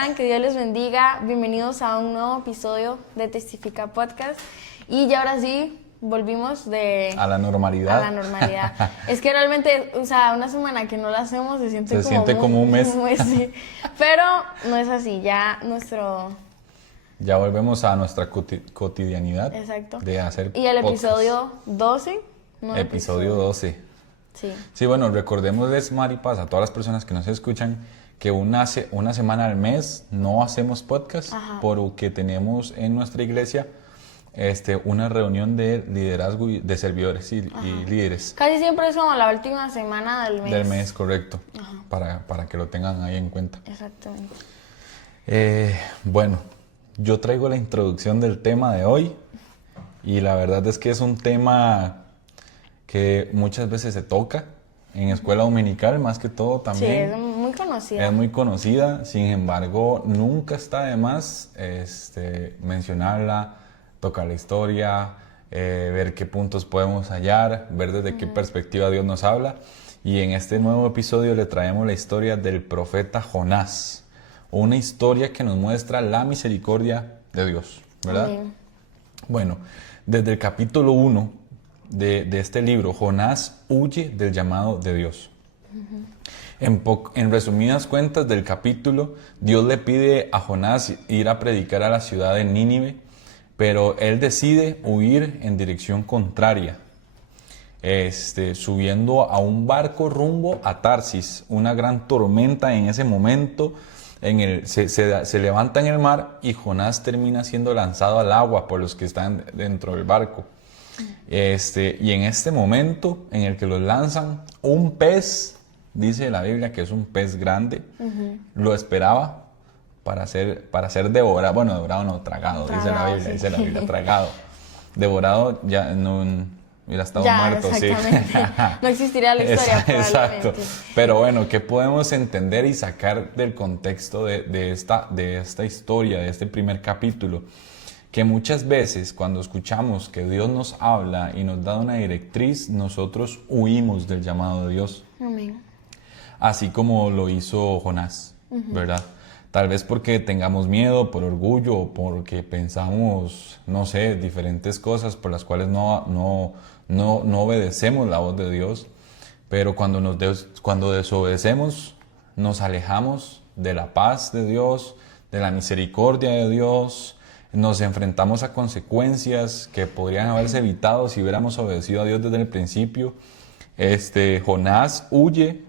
están? Que Dios les bendiga. Bienvenidos a un nuevo episodio de Testifica Podcast. Y ya ahora sí, volvimos a la normalidad. A la normalidad. Es que realmente, o sea, una semana que no la hacemos se siente como un mes. Sí. Pero no es así, Ya volvemos a nuestra cotidianidad. Exacto. De hacer Y el podcast. episodio 12. Episodio 12. Sí. Sí, bueno, recordémosles, Maripaz, a todas las personas que nos escuchan, que una semana al mes no hacemos podcast. Ajá. Porque tenemos en nuestra iglesia una reunión de liderazgo de servidores y líderes. Casi siempre es como la última semana del mes. Del mes, correcto. Ajá. Para que lo tengan ahí en cuenta. Exactamente. Bueno, yo traigo la introducción del tema de hoy y la verdad es que es un tema que muchas veces se toca en escuela dominical, más que todo también. Sí, es muy conocida. Es muy conocida, sin embargo, nunca está de más mencionarla, tocar la historia, ver qué puntos podemos hallar, ver desde qué perspectiva Dios nos habla. Y en este nuevo episodio le traemos la historia del profeta Jonás, una historia que nos muestra la misericordia de Dios, ¿verdad? Amén. Bueno, desde el capítulo 1 de este libro, Jonás huye del llamado de Dios. En resumidas cuentas del capítulo, Dios le pide a Jonás ir a predicar a la ciudad de Nínive, pero él decide huir en dirección contraria, subiendo a un barco rumbo a Tarsis. Una gran tormenta en ese momento se levanta en el mar y Jonás termina siendo lanzado al agua por los que están dentro del barco. Y en este momento en el que los lanzan, un pez, dice la Biblia que es un pez grande, lo esperaba para ser devorado. Bueno, devorado no, tragado, dice la Biblia, sí. dice la Biblia, tragado. Devorado ya no hubiera estado muerto, sí. No existiría la historia, Exacto. Pero bueno, ¿qué podemos entender y sacar del contexto de esta historia, de este primer capítulo? Que muchas veces cuando escuchamos que Dios nos habla y nos da una directriz, nosotros huimos del llamado de Dios. Amén. Así como lo hizo Jonás, ¿verdad? Tal vez porque tengamos miedo, por orgullo, o porque pensamos, no sé, diferentes cosas por las cuales no obedecemos la voz de Dios. Pero cuando desobedecemos, nos alejamos de la paz de Dios, de la misericordia de Dios. Nos enfrentamos a consecuencias que podrían haberse evitado si hubiéramos obedecido a Dios desde el principio. Jonás huye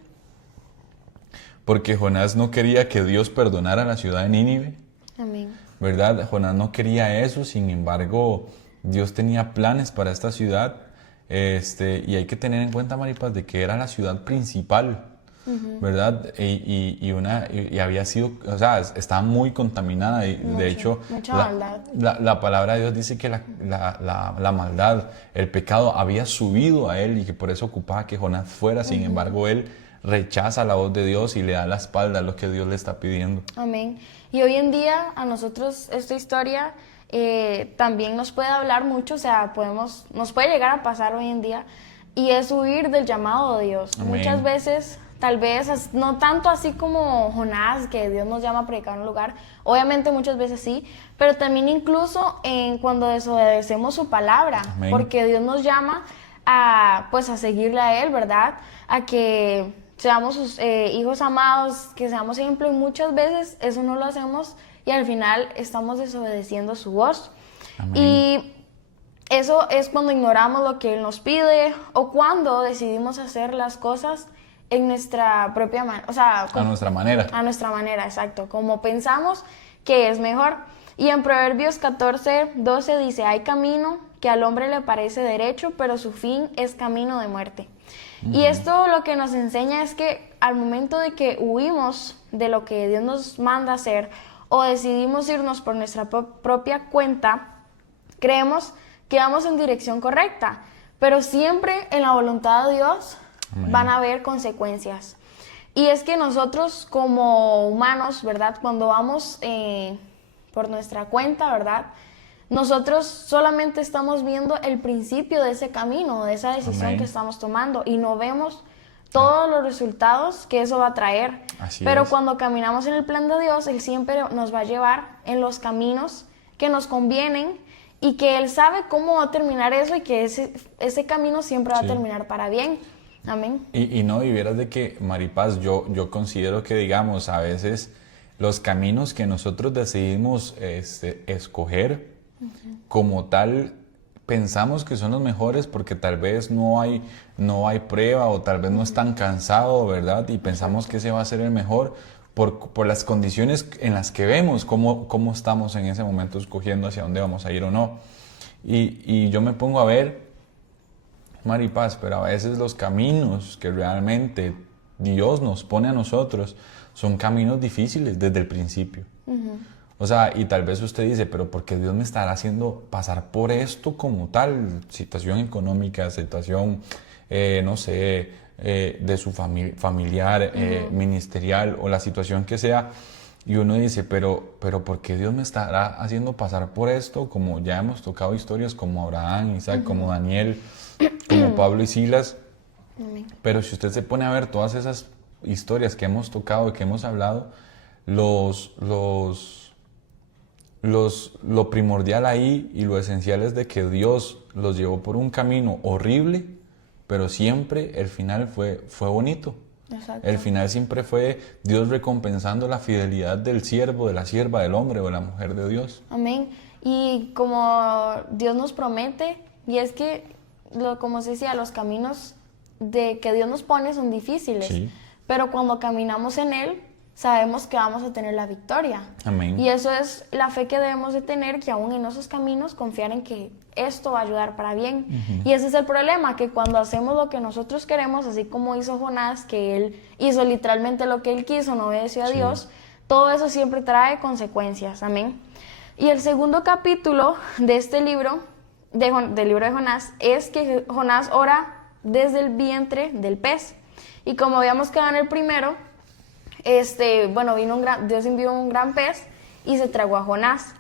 porque Jonás no quería que Dios perdonara a la ciudad de Nínive. Amén. ¿Verdad? Jonás no quería eso, sin embargo, Dios tenía planes para esta ciudad. Y hay que tener en cuenta, Maripaz, de que era la ciudad principal, ¿verdad? Y había sido, o sea, estaba muy contaminada. Y de hecho, mucha maldad. La palabra de Dios dice que la maldad, el pecado había subido a él y que por eso ocupaba que Jonás fuera. Sin embargo, él rechaza la voz de Dios y le da la espalda a lo que Dios le está pidiendo. Amén. Y hoy en día a nosotros esta historia también nos puede hablar mucho, o sea, nos puede llegar a pasar hoy en día, y es huir del llamado de Dios. Amén. Muchas veces, tal vez, no tanto así como Jonás, que Dios nos llama a predicar en un lugar, obviamente muchas veces sí, pero también incluso cuando desobedecemos su palabra. Amén. Porque Dios nos llama a seguirle a Él, ¿verdad? A que seamos sus hijos amados, que seamos ejemplo, y muchas veces eso no lo hacemos y al final estamos desobedeciendo su voz. Amén. Y eso es cuando ignoramos lo que Él nos pide o cuando decidimos hacer las cosas en nuestra propia manera, o sea, a nuestra manera. A nuestra manera, exacto, como pensamos que es mejor. Y en Proverbios 14:12 dice: hay camino que al hombre le parece derecho, pero su fin es camino de muerte. Y esto lo que nos enseña es que al momento de que huimos de lo que Dios nos manda hacer o decidimos irnos por nuestra propia cuenta, creemos que vamos en dirección correcta, pero siempre en la voluntad de Dios Amén. Van a haber consecuencias. Y es que nosotros como humanos, ¿verdad? Cuando vamos por nuestra cuenta, ¿verdad? Nosotros solamente estamos viendo el principio de ese camino, de esa decisión Amén. Que estamos tomando, y no vemos todos los resultados que eso va a traer. Así Pero es. cuando caminamos en el plan de Dios, Él siempre nos va a llevar en los caminos que nos convienen y que Él sabe cómo va a terminar eso y que ese camino siempre va a Sí. terminar para bien. Amén. Y no, y vieras de que, Maripaz, yo considero que, digamos, a veces los caminos que nosotros decidimos escoger como tal, pensamos que son los mejores porque tal vez no hay prueba o tal vez no es tan cansado, ¿verdad? Y pensamos que ese va a ser el mejor por las condiciones en las que vemos cómo estamos en ese momento escogiendo hacia dónde vamos a ir o no. Y yo me pongo a ver, Maripaz, pero a veces los caminos que realmente Dios nos pone a nosotros son caminos difíciles desde el principio. O sea, y tal vez usted dice, pero ¿por qué Dios me estará haciendo pasar por esto como tal? Situación económica, situación, no sé, de su familiar, ministerial o la situación que sea. Y uno dice, pero ¿por qué Dios me estará haciendo pasar por esto? Como ya hemos tocado historias como Abraham, Isaac, como Daniel, como Pablo y Silas. Pero si usted se pone a ver todas esas historias que hemos tocado y que hemos hablado, lo primordial ahí y lo esencial es de que Dios los llevó por un camino horrible, pero siempre el final fue bonito. Exacto. El final siempre fue Dios recompensando la fidelidad del siervo, de la sierva, del hombre o de la mujer de Dios. Amén. Y como Dios nos promete, y es que, como se decía, los caminos de que Dios nos pone son difíciles, Sí. pero cuando caminamos en Él, sabemos que vamos a tener la victoria. Amén. Y eso es la fe que debemos de tener, que aún en esos caminos confiar en que esto va a ayudar para bien. Y ese es el problema, que cuando hacemos lo que nosotros queremos, así como hizo Jonás, que él hizo literalmente lo que él quiso, no obedeció a Sí. Dios, todo eso siempre trae consecuencias. Amén. Y el segundo capítulo de este libro, del libro de Jonás, es que Jonás ora desde el vientre del pez. Y como habíamos quedado en el primero, Dios envió un gran pez y se tragó a Jonás.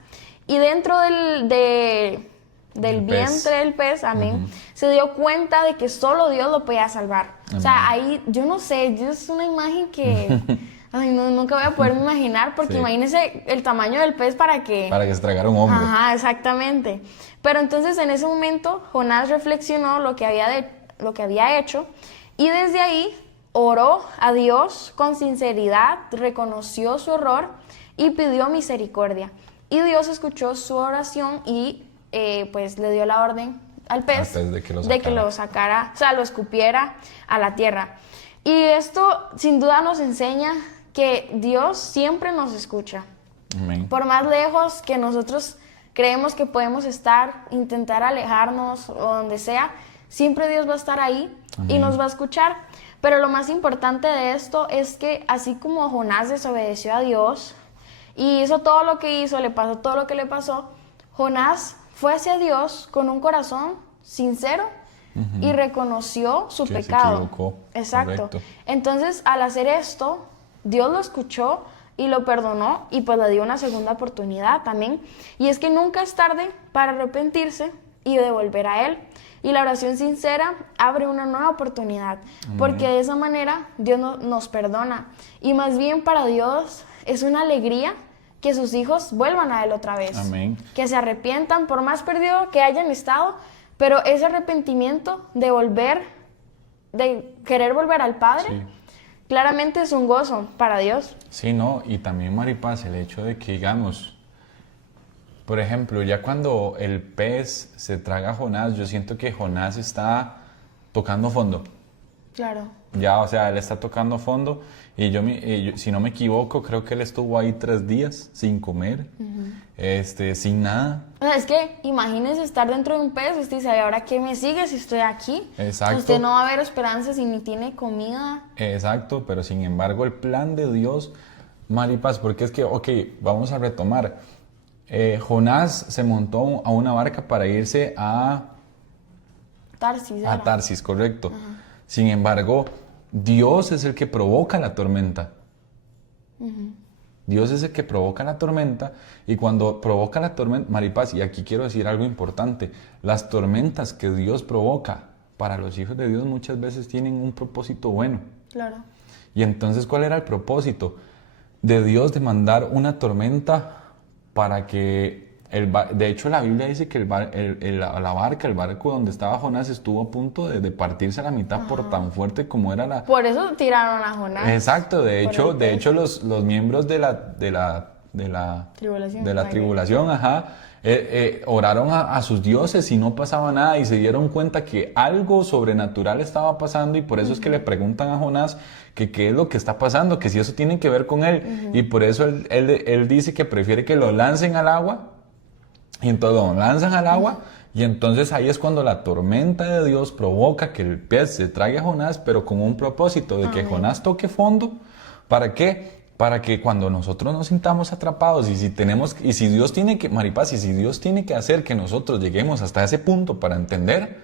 Y dentro del vientre del pez, amén, se dio cuenta de que solo Dios lo podía salvar. Amén. O sea, ahí, yo no sé, es una imagen que nunca voy a poder imaginar, porque Sí. imagínense el tamaño del pez para que se tragara un hombre. Ajá, exactamente. Pero entonces en ese momento Jonás reflexionó lo que había hecho y desde ahí oró a Dios con sinceridad, reconoció su error y pidió misericordia. Y Dios escuchó su oración y pues le dio la orden al pez de que lo sacara, o sea, lo escupiera a la tierra. Y esto sin duda nos enseña que Dios siempre nos escucha. Amén. Por más lejos que nosotros creemos que podemos estar, intentar alejarnos o donde sea, siempre Dios va a estar ahí y nos va a escuchar. Pero lo más importante de esto es que así como Jonás desobedeció a Dios y hizo todo lo que hizo, le pasó todo lo que le pasó, Jonás fue hacia Dios con un corazón sincero y reconoció su Que se pecado. equivocó. Exacto. Correcto. Entonces, al hacer esto, Dios lo escuchó y lo perdonó y pues le dio una segunda oportunidad también. Y es que nunca es tarde para arrepentirse y de volver a Él. Y la oración sincera abre una nueva oportunidad, porque de esa manera Dios nos perdona. Y más bien para Dios es una alegría que sus hijos vuelvan a Él otra vez. Amén. Que se arrepientan por más perdido que hayan estado, pero ese arrepentimiento de querer volver al Padre, Sí. claramente es un gozo para Dios. Sí, no, y también, Maripaz, el hecho de que, digamos, por ejemplo, ya cuando el pez se traga a Jonás, yo siento que Jonás está tocando fondo. Claro. Ya, o sea, él está tocando fondo y si no me equivoco, creo que él estuvo ahí 3 días sin comer, sin nada. O sea, es que imagínese estar dentro de un pez, usted dice, ¿y ahora qué me sigue si estoy aquí? Exacto. Usted no va a ver esperanza si ni tiene comida. Exacto, pero sin embargo el plan de Dios, Maripaz, porque es que, ok, vamos a retomar. Jonás se montó a una barca para irse a Tarsis. A Tarsis, correcto. Sin embargo, Dios es el que provoca la tormenta. Dios es el que provoca la tormenta y cuando provoca la tormenta, Maripaz, y aquí quiero decir algo importante, las tormentas que Dios provoca para los hijos de Dios muchas veces tienen un propósito bueno. Claro. Y entonces, ¿cuál era el propósito de Dios de mandar una tormenta para que de hecho la Biblia dice que la barca, el barco donde estaba Jonás estuvo a punto de partirse a la mitad por tan fuerte como era la... Por eso tiraron a Jonás. Exacto, de hecho los miembros de la tribulación, oraron a sus dioses y no pasaba nada y se dieron cuenta que algo sobrenatural estaba pasando y por eso es que le preguntan a Jonás que qué es lo que está pasando, que si eso tiene que ver con él y por eso él dice que prefiere que lo lancen al agua y entonces lo lanzan al agua y entonces ahí es cuando la tormenta de Dios provoca que el pez se trague a Jonás, pero con un propósito de que Jonás toque fondo. ¿Para qué? Para que cuando nosotros nos sintamos atrapados y si Dios tiene que hacer que nosotros lleguemos hasta ese punto para entender,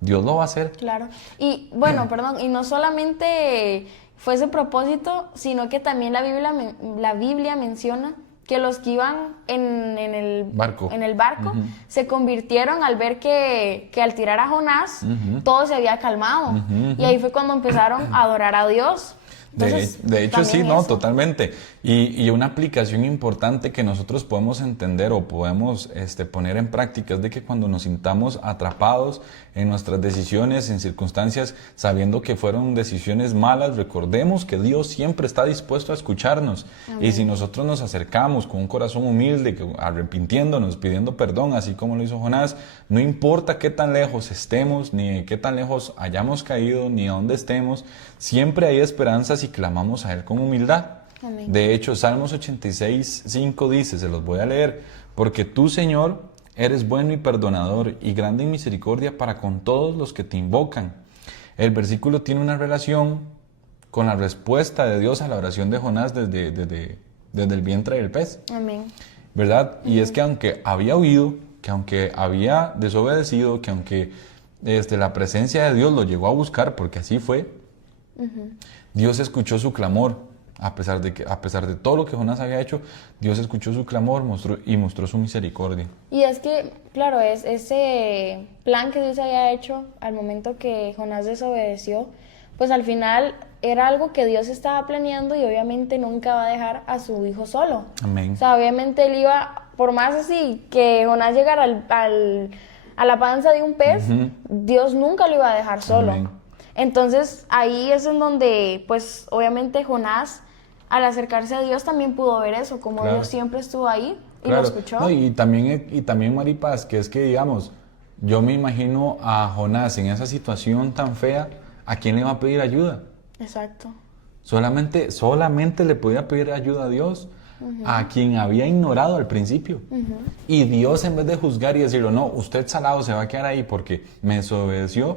Dios lo va a hacer. Claro. Y bueno, y no solamente fue ese propósito, sino que también la Biblia menciona que los que iban en el barco se convirtieron al ver que al tirar a Jonás todo se había calmado. Y ahí fue cuando empezaron a adorar a Dios. Entonces, de hecho sí, no, totalmente. Y una aplicación importante que nosotros podemos entender o podemos poner en práctica es de que cuando nos sintamos atrapados en nuestras decisiones, en circunstancias, sabiendo que fueron decisiones malas, recordemos que Dios siempre está dispuesto a escucharnos. Amén. Y si nosotros nos acercamos con un corazón humilde, arrepintiéndonos, pidiendo perdón, así como lo hizo Jonás, no importa qué tan lejos estemos, ni qué tan lejos hayamos caído, ni a dónde estemos, siempre hay esperanza si clamamos a Él con humildad. Amén. De hecho, Salmos 86:5 dice, se los voy a leer, porque tú, Señor, eres bueno y perdonador y grande en misericordia para con todos los que te invocan. El versículo tiene una relación con la respuesta de Dios a la oración de Jonás desde el vientre del pez. Amén. ¿Verdad? Y es que aunque había huido, que aunque había desobedecido, que aunque la presencia de Dios lo llegó a buscar, porque así fue, Dios escuchó su clamor. A pesar de todo lo que Jonás había hecho, Dios escuchó su clamor mostró su misericordia. Y es que, claro, es ese plan que Dios había hecho al momento que Jonás desobedeció, pues al final era algo que Dios estaba planeando y obviamente nunca va a dejar a su hijo solo. Amén. O sea, obviamente él iba, por más así que Jonás llegara a la panza de un pez, Dios nunca lo iba a dejar solo. Amén. Entonces ahí es en donde, pues obviamente Jonás, al acercarse a Dios, también pudo ver eso, como claro. Dios siempre estuvo ahí y claro. lo escuchó. No, y también Maripaz, que es que digamos, yo me imagino a Jonás en esa situación tan fea, ¿a quién le va a pedir ayuda? Exacto. Solamente le podía pedir ayuda a Dios, a quien había ignorado al principio. Y Dios, en vez de juzgar y decirlo, no, usted salado se va a quedar ahí porque me desobedeció,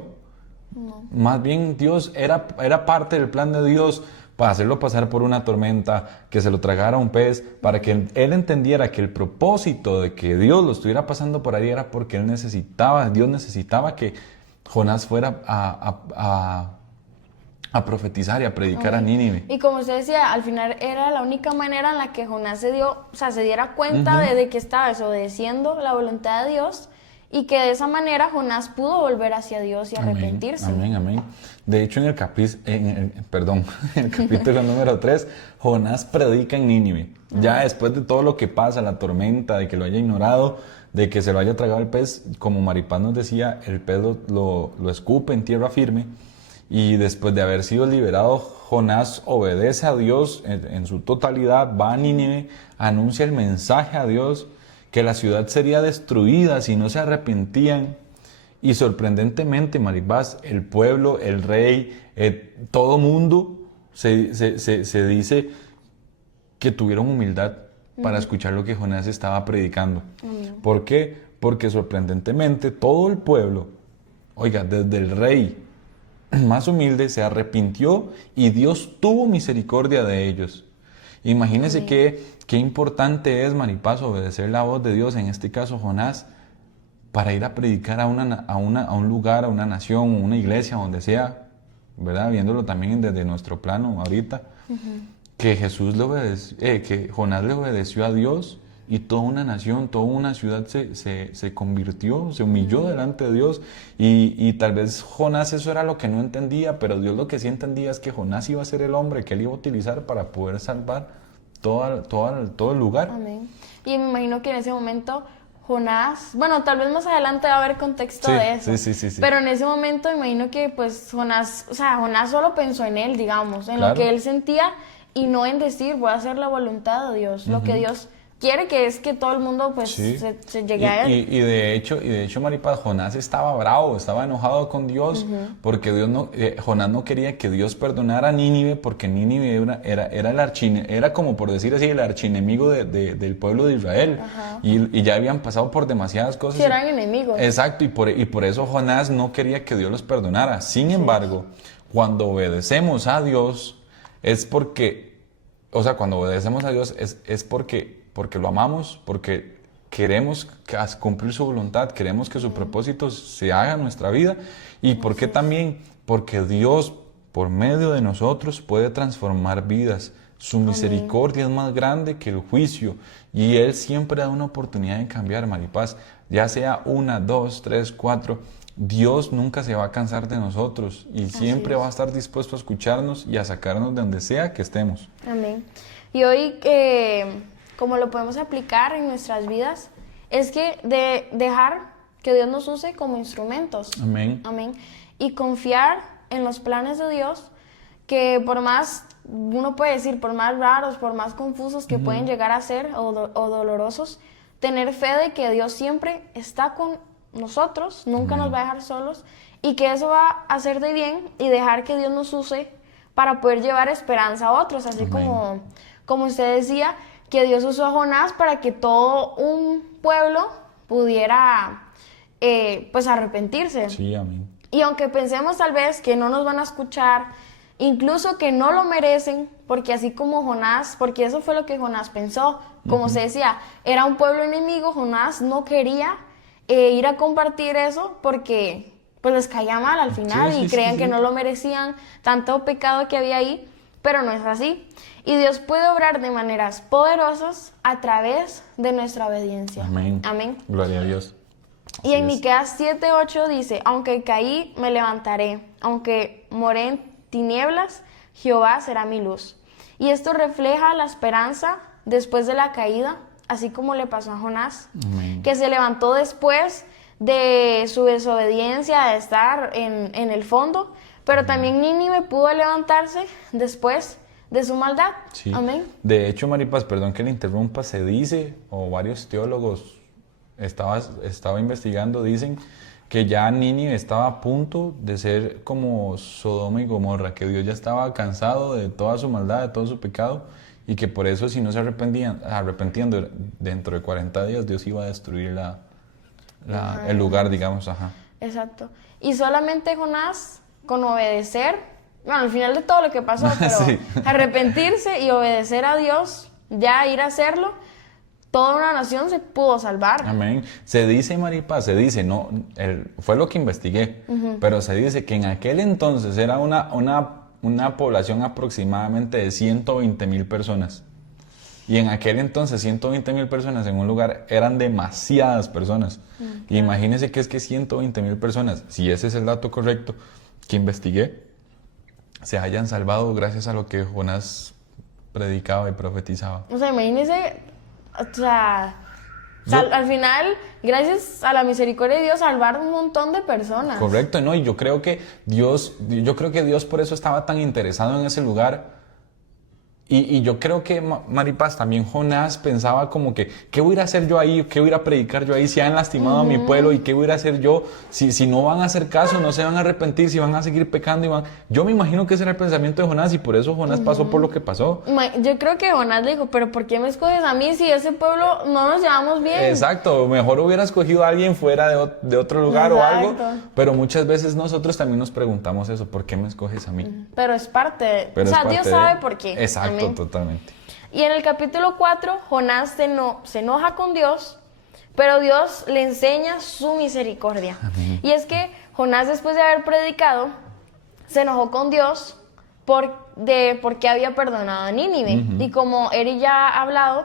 no. Más bien Dios era parte del plan de Dios para hacerlo pasar por una tormenta, que se lo tragara un pez, para que él entendiera que el propósito de que Dios lo estuviera pasando por ahí era porque Dios necesitaba que Jonás fuera a profetizar y a predicar a Nínive. Y como usted decía, al final era la única manera en la que Jonás se diera cuenta de que estaba desobedeciendo la voluntad de Dios, y que de esa manera Jonás pudo volver hacia Dios y arrepentirse. Amén. De hecho, en el capítulo número 3, Jonás predica en Nínive. Ya después de todo lo que pasa, la tormenta, de que lo haya ignorado, de que se lo haya tragado el pez, como Maripaz nos decía, el pez lo escupe en tierra firme. Y después de haber sido liberado, Jonás obedece a Dios en su totalidad, va a Nínive, anuncia el mensaje a Dios, que la ciudad sería destruida si no se arrepentían. Y sorprendentemente, Maripaz, el pueblo, el rey, todo mundo se dice que tuvieron humildad para escuchar lo que Jonás estaba predicando. ¿Por qué? Porque sorprendentemente todo el pueblo, oiga, desde el rey más humilde, se arrepintió y Dios tuvo misericordia de ellos. Imagínense qué importante es, Maripaz, obedecer la voz de Dios, en este caso Jonás, para ir a predicar a un lugar, a una nación, a una iglesia, donde sea, ¿verdad? Viéndolo también desde nuestro plano ahorita, que que Jonás le obedeció a Dios y toda una nación, toda una ciudad se convirtió, se humilló delante de Dios. Y tal vez Jonás eso era lo que no entendía, pero Dios lo que sí entendía es que Jonás iba a ser el hombre que él iba a utilizar para poder salvar todo el lugar. Amén. Y me imagino que en ese momento Jonás, bueno, tal vez más adelante va a haber contexto de eso. Sí. Pero en ese momento me imagino que pues Jonás, o sea, Jonás solo pensó en él, digamos, en Claro. lo que él sentía y no en decir, voy a hacer la voluntad de Dios, lo que Dios quiere, que es que todo el mundo pues Sí. se llegue a él. Y de hecho, Maripaz, Jonás estaba bravo, estaba enojado con Dios, porque Jonás no quería que Dios perdonara a Nínive, porque Nínive era como por decir así, el archienemigo del pueblo de Israel. Y ya habían pasado por demasiadas cosas. Sí, eran enemigos. Exacto, y por eso Jonás no quería que Dios los perdonara. Sin embargo, cuando obedecemos a Dios, es porque, o sea, cuando obedecemos a Dios es porque lo amamos, porque queremos cumplir su voluntad, queremos que su propósito se haga en nuestra vida. ¿Y por qué también? Porque Dios, por medio de nosotros, puede transformar vidas. Su misericordia es más grande que el juicio y Él siempre da una oportunidad de cambiar, Maripaz, ya sea 1, 2, 3, 4. Dios nunca se va a cansar de nosotros y siempre va a estar dispuesto a escucharnos y a sacarnos de donde sea que estemos. Amén. Y hoy, como lo podemos aplicar en nuestras vidas, es que de dejar que Dios nos use como instrumentos. Amén. Amén. Y confiar en los planes de Dios, que por más, uno puede decir, por más raros, por más confusos que pueden llegar a ser o dolorosos, tener fe de que Dios siempre está con nosotros, nunca nos va a dejar solos, y que eso va a hacer de bien y dejar que Dios nos use para poder llevar esperanza a otros, así como usted decía, que Dios usó a Jonás para que todo un pueblo pudiera pues arrepentirse. Sí, amén. Y aunque pensemos tal vez que no nos van a escuchar, incluso que no lo merecen, porque así como Jonás, porque eso fue lo que Jonás pensó, como se decía, era un pueblo enemigo, Jonás no quería ir a compartir eso porque pues les caía mal al final y creían que no lo merecían, tanto pecado que había ahí, pero no es así. Y Dios puede obrar de maneras poderosas a través de nuestra obediencia. Amén. Amén. Gloria a Dios. Y en Miqueas 7:8 dice, aunque caí, me levantaré, aunque moré en tinieblas, Jehová será mi luz. Y esto refleja la esperanza después de la caída, así como le pasó a Jonás, que se levantó después de su desobediencia, de estar en el fondo, pero también Nínive pudo levantarse después de su maldad. Sí. Amén. De hecho, Maripaz, perdón que le interrumpa, se dice, o varios teólogos estaba investigando, dicen que ya Nínive estaba a punto de ser como Sodoma y Gomorra, que Dios ya estaba cansado de toda su maldad, de todo su pecado, y que por eso si no se arrepentían dentro de 40 días, Dios iba a destruir el lugar, digamos. Exacto. Y solamente Jonás, con obedecer, bueno, al final de todo lo que pasó, pero Sí. arrepentirse y obedecer a Dios, ya ir a hacerlo, toda una nación se pudo salvar. Amén. Se dice, Maripaz, no, fue lo que investigué, pero se dice que en aquel entonces era una población aproximadamente de 120,000 personas. Y en aquel entonces 120,000 personas en un lugar eran demasiadas personas. Y imagínense que es que 120,000 personas, si ese es el dato correcto que investigué, se hayan salvado gracias a lo que Jonás predicaba y profetizaba. O sea, imagínense, o sea, al final, gracias a la misericordia de Dios, salvar un montón de personas. Correcto, ¿no? Y yo creo que Dios por eso estaba tan interesado en ese lugar. Y yo creo que, Maripaz, también Jonás pensaba como que, ¿qué voy a ir a hacer yo ahí? ¿Qué voy a ir a predicar yo ahí si han lastimado a mi pueblo? ¿Y qué voy a ir a hacer yo si no van a hacer caso, no se van a arrepentir, si van a seguir pecando? Yo me imagino que ese era el pensamiento de Jonás y por eso Jonás pasó por lo que pasó. Yo creo que Jonás le dijo, pero ¿por qué me escoges a mí si ese pueblo no nos llevamos bien? Exacto, mejor hubiera escogido a alguien fuera de otro lugar. Exacto. O algo, pero muchas veces nosotros también nos preguntamos eso, ¿por qué me escoges a mí? Pero es parte, Pero o sea, es parte Dios sabe por qué. Exacto, Amén. totalmente. Y en el capítulo 4, Jonás se enoja con Dios, pero Dios le enseña su misericordia. Amén. Y es que Jonás, después de haber predicado, se enojó con Dios porque había perdonado a Nínive. Y como Eri ya ha hablado,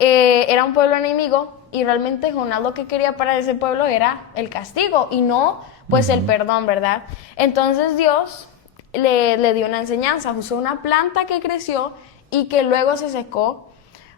era un pueblo enemigo y realmente Jonás lo que quería para ese pueblo era el castigo y no pues el perdón, ¿verdad? Entonces Dios le dio una enseñanza, usó una planta que creció y que luego se secó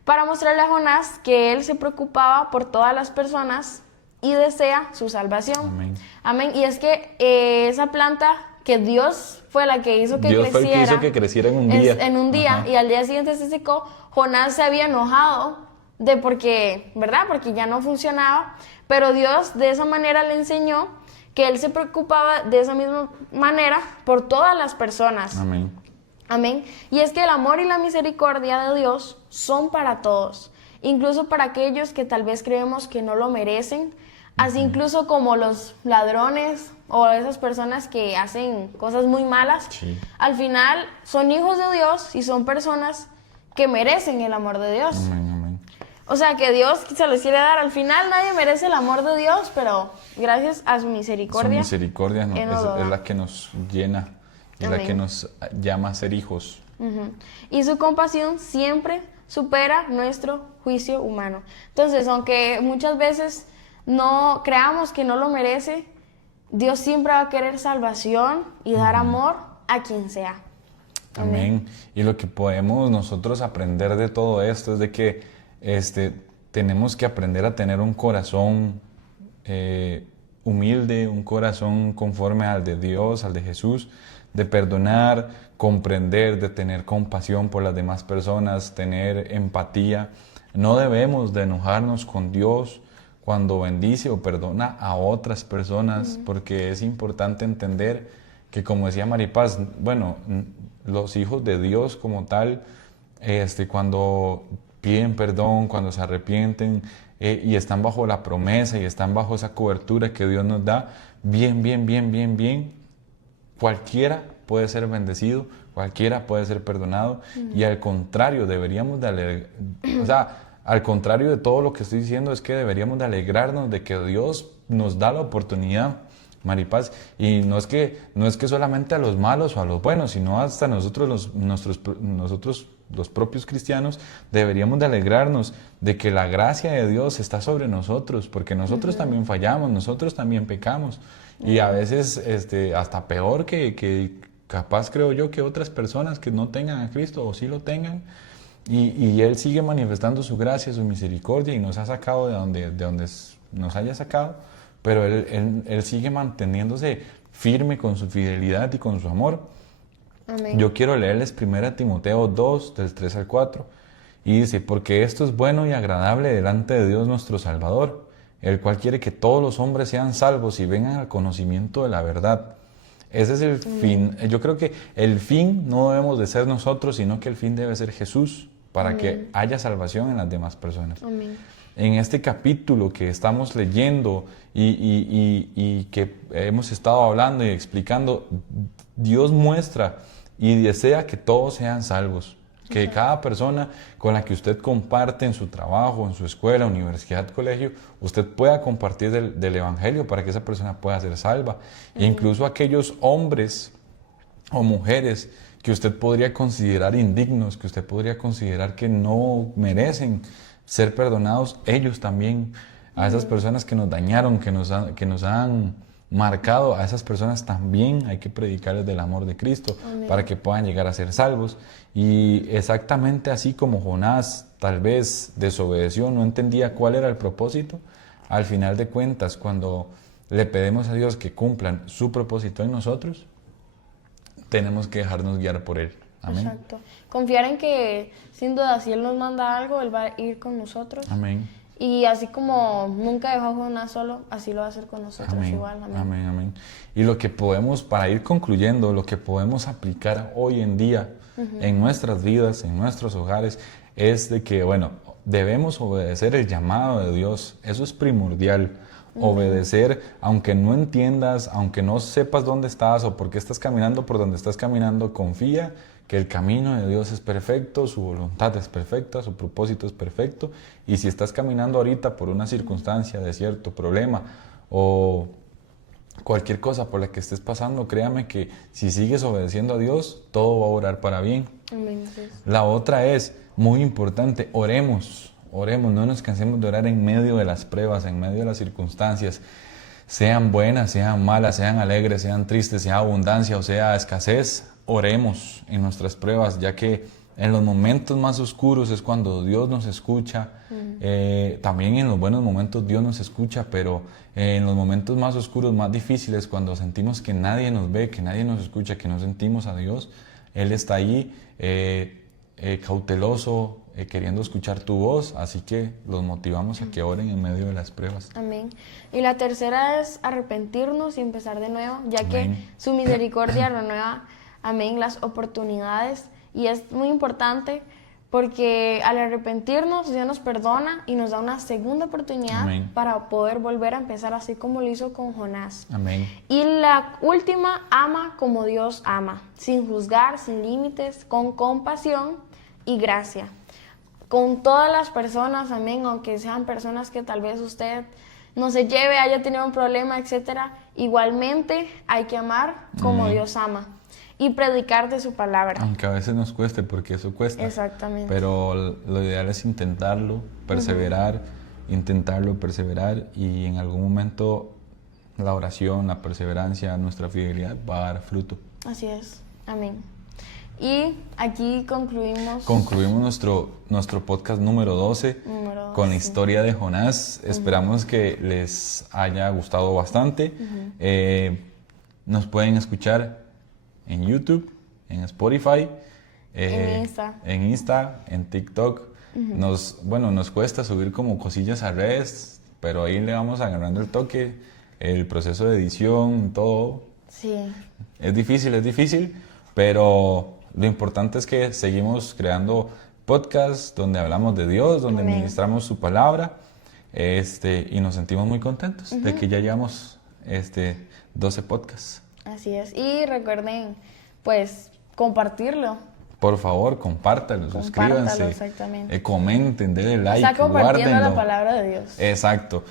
para mostrarle a Jonás que él se preocupaba por todas las personas y desea su salvación. Amén. Amén. Y es que esa planta que Dios fue la que hizo que Dios creciera. fue el que hizo que creciera en un día. En un día, Ajá. y al día siguiente se secó. Jonás se había enojado ¿verdad? Porque ya no funcionaba. Pero Dios de esa manera le enseñó que él se preocupaba de esa misma manera por todas las personas. Amén. Amén. Y es que el amor y la misericordia de Dios son para todos, incluso para aquellos que tal vez creemos que no lo merecen, así incluso como los ladrones o esas personas que hacen cosas muy malas. Sí. Al final son hijos de Dios y son personas que merecen el amor de Dios. Amén, amén. O sea, que Dios se les quiere dar. Al final nadie merece el amor de Dios, pero gracias a su misericordia. Su misericordia Él nos lo da. es la que nos llena, es la Amén. que nos llama a ser hijos. Ujú. Y su compasión siempre supera nuestro juicio humano. Entonces, aunque muchas veces no creamos que no lo merece, Dios siempre va a querer salvación y dar amor a quien sea. Amén. Y lo que podemos nosotros aprender de todo esto es de que tenemos que aprender a tener un corazón humilde, un corazón conforme al de Dios, al de Jesús, de perdonar, comprender, de tener compasión por las demás personas, tener empatía. No debemos de enojarnos con Dios cuando bendice o perdona a otras personas, porque es importante entender que, como decía Maripaz, bueno, los hijos de Dios como tal, cuando piden perdón, cuando se arrepienten y están bajo la promesa y están bajo esa cobertura que Dios nos da, bien, cualquiera puede ser bendecido, cualquiera puede ser perdonado, y al contrario, deberíamos de al contrario de todo lo que estoy diciendo, es que deberíamos de alegrarnos de que Dios nos da la oportunidad, Maripaz, y no es que solamente a los malos o a los buenos, sino hasta nosotros los propios cristianos deberíamos de alegrarnos de que la gracia de Dios está sobre nosotros, porque nosotros también fallamos, nosotros también pecamos, y a veces hasta peor que capaz, creo yo, que otras personas que no tengan a Cristo o sí lo tengan, y Él sigue manifestando su gracia, su misericordia, y nos ha sacado de donde nos haya sacado, pero Él sigue manteniéndose firme con su fidelidad y con su amor. Amén. Yo quiero leerles 1 Timoteo 2, del 3 al 4, y dice: porque esto es bueno y agradable delante de Dios nuestro Salvador, el cual quiere que todos los hombres sean salvos y vengan al conocimiento de la verdad. Ese es el fin. Yo creo que el fin no debemos de ser nosotros, sino que el fin debe ser Jesús, para que haya salvación en las demás personas. Amén. En este capítulo que estamos leyendo y que hemos estado hablando y explicando, Dios muestra y desea que todos sean salvos, que cada persona con la que usted comparte en su trabajo, en su escuela, universidad, colegio, usted pueda compartir del Evangelio para que esa persona pueda ser salva. E incluso aquellos hombres o mujeres que usted podría considerar indignos, que usted podría considerar que no merecen ser perdonados, ellos también, a esas personas que nos dañaron, que nos han marcado, a esas personas también hay que predicarles del amor de Cristo. Amén. Para que puedan llegar a ser salvos. Y exactamente así como Jonás tal vez desobedeció, no entendía cuál era el propósito, al final de cuentas, cuando le pedimos a Dios que cumplan su propósito en nosotros, tenemos que dejarnos guiar por Él. Amén. Exacto. Confiar en que, sin duda, si Él nos manda algo, Él va a ir con nosotros. Amén. Y así como nunca dejó a Jonás solo, así lo va a hacer con nosotros. Amén. Igual. Amén. Amén, amén. Y lo que podemos, para ir concluyendo, lo que podemos aplicar hoy en día en nuestras vidas, en nuestros hogares, es de que, bueno, debemos obedecer el llamado de Dios. Eso es primordial. Obedecer, aunque no entiendas, aunque no sepas dónde estás o por qué estás caminando por donde estás caminando, confía que el camino de Dios es perfecto, su voluntad es perfecta, su propósito es perfecto. Y si estás caminando ahorita por una circunstancia, desierto, problema o cualquier cosa por la que estés pasando, créame que si sigues obedeciendo a Dios, todo va a orar para bien. Amén. La otra es, muy importante, oremos oremos, no nos cansemos de orar en medio de las pruebas, en medio de las circunstancias, sean buenas, sean malas, sean alegres, sean tristes, sea abundancia o sea escasez, oremos en nuestras pruebas, ya que en los momentos más oscuros es cuando Dios nos escucha. También en los buenos momentos Dios nos escucha, pero en los momentos más oscuros, más difíciles, cuando sentimos que nadie nos ve, que nadie nos escucha, que no sentimos a Dios, Él está ahí cauteloso, queriendo escuchar tu voz, así que los motivamos a que oren en medio de las pruebas. Amén. Y la tercera es arrepentirnos y empezar de nuevo, ya Amén. que su misericordia renueva, amén, las oportunidades. Y es muy importante porque al arrepentirnos, Dios nos perdona y nos da una segunda oportunidad Amén. para poder volver a empezar así como lo hizo con Jonás. Amén. Y la última, ama como Dios ama, sin juzgar, sin límites, con compasión y gracia. Con todas las personas, amén, aunque sean personas que tal vez usted no se lleve, haya tenido un problema, etcétera, igualmente hay que amar como Dios ama y predicar de su palabra. Aunque a veces nos cueste, porque eso cuesta. Exactamente. Pero lo ideal es intentarlo, perseverar, intentarlo, perseverar, y en algún momento la oración, la perseverancia, nuestra fidelidad va a dar fruto. Así es, amén. Y aquí concluimos nuestro podcast número 12 con la historia de Jonás. Esperamos que les haya gustado bastante. Nos pueden escuchar en YouTube, en Spotify, en Insta, en TikTok. Nos cuesta subir como cosillas a redes, pero ahí le vamos agarrando el toque, el proceso de edición, todo. Sí. Es difícil, pero lo importante es que seguimos creando podcasts donde hablamos de Dios, donde ministramos su palabra, y nos sentimos muy contentos de que ya llevamos 12 podcasts. Así es. Y recuerden, pues, compartirlo. Por favor, compártalo, suscríbanse, exactamente. Comenten, denle like, Está compartiendo guárdenlo. la palabra de Dios. Exacto.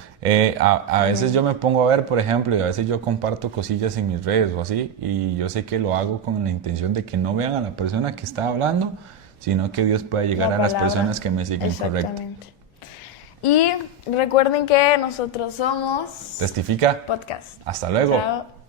A veces yo me pongo a ver, por ejemplo, y a veces yo comparto cosillas en mis redes o así, y yo sé que lo hago con la intención de que no vean a la persona que está hablando, sino que Dios pueda llegar a las personas que me siguen. Correcto. Y recuerden que nosotros somos Testifica. Podcast. Hasta luego. Chao.